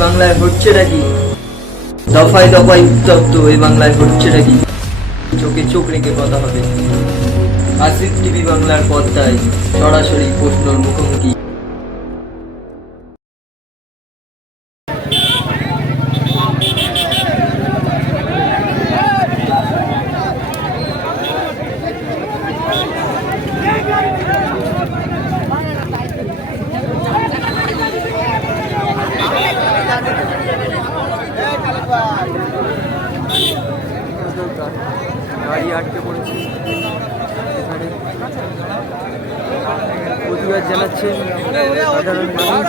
বাংলায় হচ্ছেটা কি দফায় দফায় উত্তপ্ত এই বাংলায় হচ্ছেটা কি চোখে চোখ রেখে কথা হবে। আসিফ টিভি বাংলার পর্দায় সরাসরি প্রশ্নর মুখোমুখি। গাড়ি আটকে পড়েছে। এখানে প্রতিবাদ জানাচ্ছেন সাধারণ মানুষ।